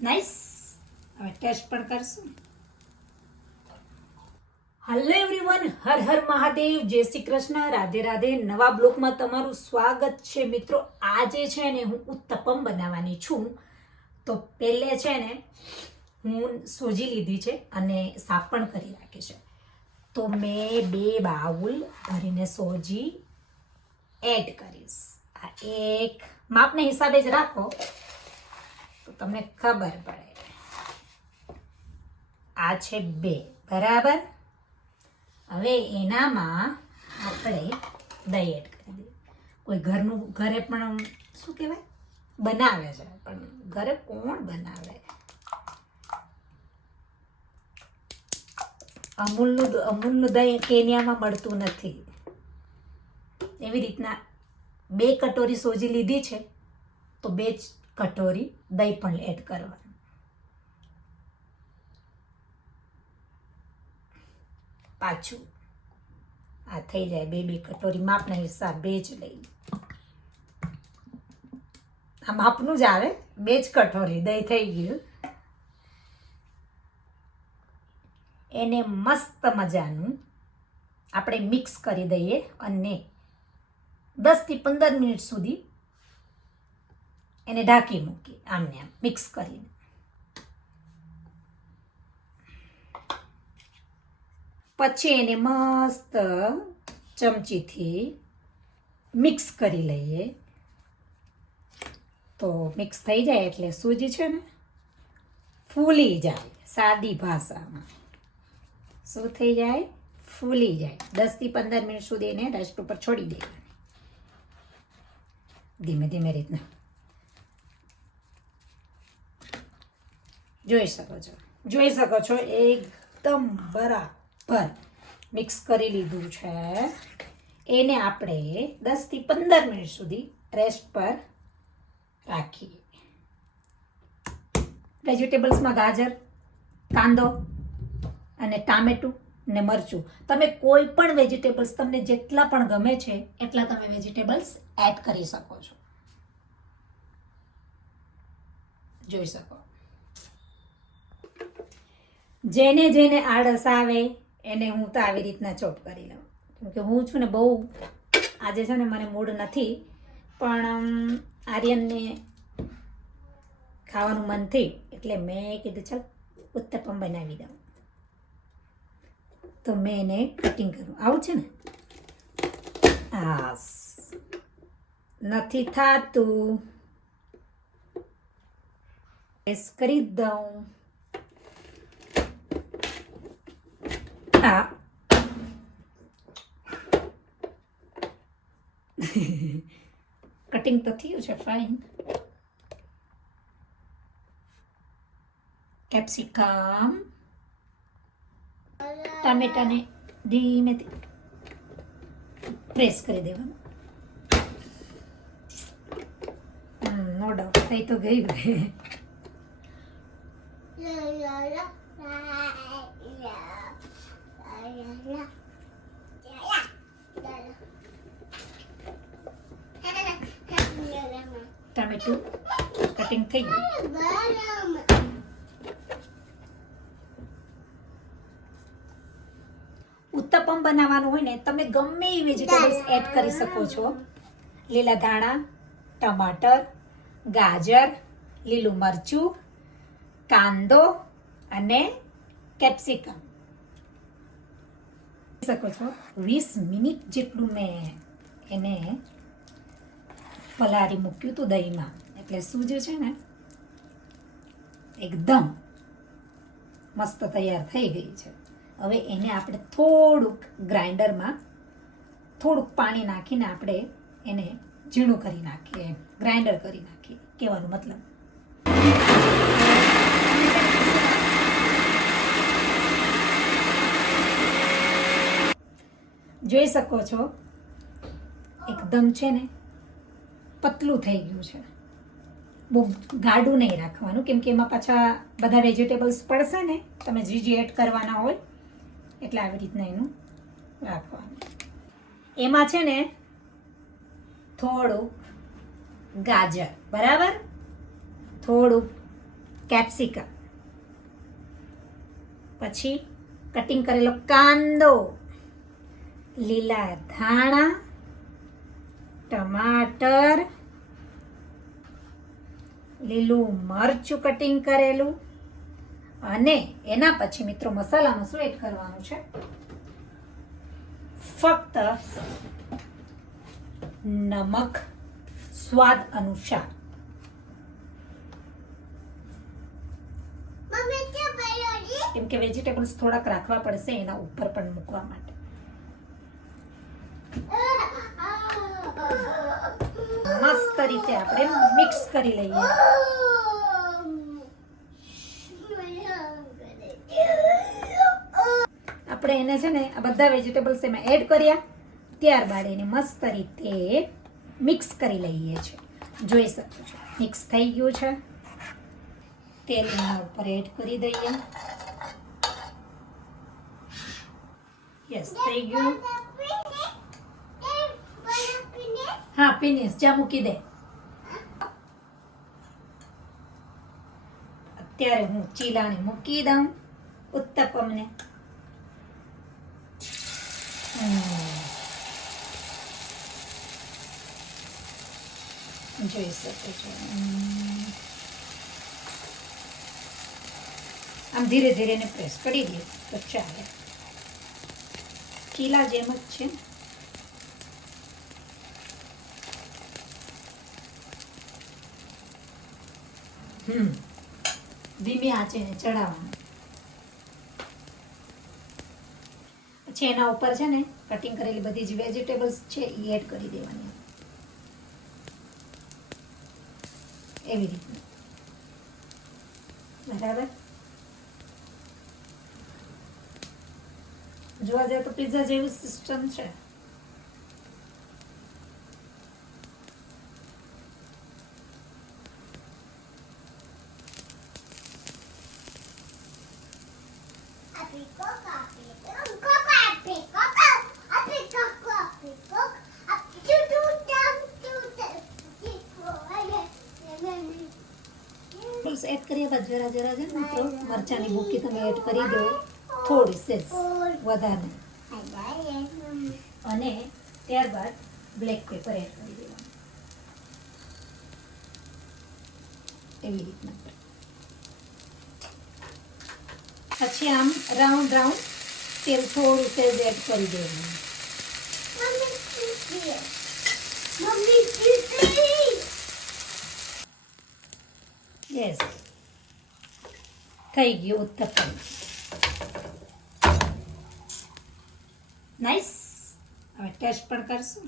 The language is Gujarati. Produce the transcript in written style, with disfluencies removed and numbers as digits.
નાઈસ. હવે ટેસ્ટ પણ કરશું. હેલો એવરીવન, હર હર મહાદેવ, જય શ્રી કૃષ્ણ, રાધે રાધે. નવા બ્લોગમાં તમારું સ્વાગત છે મિત્રો. આજે છે ને હું ઉત્તપમ બનાવવાની છું. તો પહેલે છે ને હું સોજી લીધી છે અને સાફ પણ કરી રાખી છે. તો મેં 2 બાઉલ ભરીને સોજી એડ કરીશ. આ એક માપના હિસાબે જ રાખો તો તમને ખબર પડે. આ છે 2, બરાબર. હવે એનામાં આપણે દહીં એડ કરી દઈએ. કોઈ ઘરે પણ શું કહેવાય બનાવે છે, પણ ઘરે કોણ બનાવે? અમૂલનું દહીં કેન્યામાં મળતું નથી. એવી રીતના 2 કટોરી સોજી લીધી છે તો 2 કટોરી દહીં પણ એડ કરવાનું. પાછું આ થઈ જાય 2 કટોરી. માપના હિસાબે જ લઈ. આ માપનું જ આવે. 2 જ કટોરી દહીં થઈ ગયું. એને મસ્ત મજાનું આપણે મિક્સ કરી દઈએ અને 10 થી 15 મિનિટ સુધી એને ઢાંકી મૂકી. આમને આમ મિક્સ કરીને પછી એને મસ્ત ચમચીથી મિક્સ કરી લઈએ. તો મિક્સ થઈ જાય એટલે સૂજી છે ને ફૂલી જાય. સાદી ભાષામાં શું થઈ જાય? ફૂલી જાય. 10 થી 15 મિનિટ સુધી એને રેસ્ટ ઉપર છોડી દેવાની. ધીમે ધીમે રીતના જોઈ શકો છો એકદમ બરાબર મિક્સ કરી લીધું છે. એને આપણે 10 થી 15 મિનિટ સુધી રેસ્ટ પર રાખીએ. વેજીટેબલ્સમાં ગાજર, કાંદો અને ટામેટું ને મરચું, તમે કોઈ પણ વેજીટેબલ્સ તમને જેટલા પણ ગમે છે એટલા તમે વેજીટેબલ્સ એડ કરી શકો છો. જોઈ શકો. જેને જેને આળસ આવે એને હું તો આવી રીતના ચોપ કરી લઉં. કેમકે હું છું ને બહુ આજે છે ને મને મૂડ નથી, પણ આર્યનને ખાવાનું મન થયું એટલે મેં કીધું ચાલ ઉત્તપમ બનાવી દઉં. તો મેં એને કટિંગ કરું. આવું છે ને નથી થાતું. પ્રેસ કરી દઉં. હા કટિંગ તો થયું છે ફાઇન. કેપ્સિકમ, ટામેટાને ધીમેથી પ્રેસ કરી દેવાનું. નો ડાઉટ થઈ તો ગયું. ટામેટું કટિંગ થઈ ગયું. ઉત્તપમ બનાવવાનું હોય ને તમે ગમે એ વેજીટેબલ્સ એડ કરી શકો છો. લીલા ધાણા, ટમાટર, ગાજર, લીલું મરચું, કાંદો અને કેપ્સિકમ શકો છો. 20 મિનિટ જેટલું મેં એને પલાળી મૂક્યું હતું દહીંમાં. એટલે સૂજી છે ને એકદમ મસ્ત તૈયાર થઈ ગઈ છે. હવે એને આપણે થોડુંક ગ્રાઇન્ડરમાં થોડુંક પાણી નાખીને આપણે એને ઝીણું કરી નાખીએ, ગ્રાઇન્ડર કરી નાખીએ. કહેવાનો મતલબ જોઈ શકો છો એકદમ છે ને પતલું થઈ ગયું છે. બહુ ગાઢું નહીં રાખવાનું, કેમ કે એમાં પાછા બધા વેજીટેબલ્સ પડશે ને, તમે જે એડ કરવાના હોય એટલે આવી રીતના એનું રાખવાનું. એમાં છે ને થોડુંક ગાજર, બરાબર, થોડુંક કેપ્સિકમ, પછી કટિંગ કરેલો કાંદો, લીલા ધાણા, ટમાટર, લીલું મરચું કટિંગ કરેલું, અને એના પછી મિત્રો મસાલામાં શું એડ કરવાનું છે? ફક્ત નમક સ્વાદ અનુસાર. કેમ કે વેજીટેબલ્સ થોડાક રાખવા પડશે એના ઉપર પણ મૂકવા માટે. મસ્ત રીતે આપણે મિક્સ કરી લઈએ. આપણે એને છે ને આ બધા વેજીટેબલ્સ એમાં એડ કર્યા, ત્યારબાદ એને મસ્ત રીતે મિક્સ કરી લઈએ છીએ. જોઈ શકો છો મિક્સ થઈ ગયું છે. તેલ એના ઉપર એડ કરી દઈએ. યસ, થઈ ગયું. હા, ફિનિશ. જા મૂકી દે. અત્યારે હું ચીલાને મૂકી દઉં ઉત્તપમને. જોઈ શકો છો. આમ ધીરે ધીરે એને પ્રેસ કરી દઈએ તો ચાલે. ચીલા જેમ જ છે. ધીમી આંચે ચડાવવાનું. પછી એના ઉપર છે ને કટિંગ કરેલી બધી જ વેજીટેબલ્સ છે એ એડ કરી દેવાની. એવી રીતના. બરાબર. જોવા જાય તો પિઝા જેવી સિસ્ટમ છે. એડ કરીએ બાદ જરા જરા છે મિત્રો મરચાની ભૂકી તમે એડ કરી દો થોડી સેજ વધારે, અને ત્યારબાદ બ્લેક પેપર એડ કરી દેવાનું. એવી રીતના પછી આમ રાઉન્ડ રાઉન્ડ તેલ થોડું સેજ એડ કરી દેવાનું. યસ, થઈ ગયું ઉત્તપમ. નાઈસ. હવે ટેસ્ટ પણ કરશું.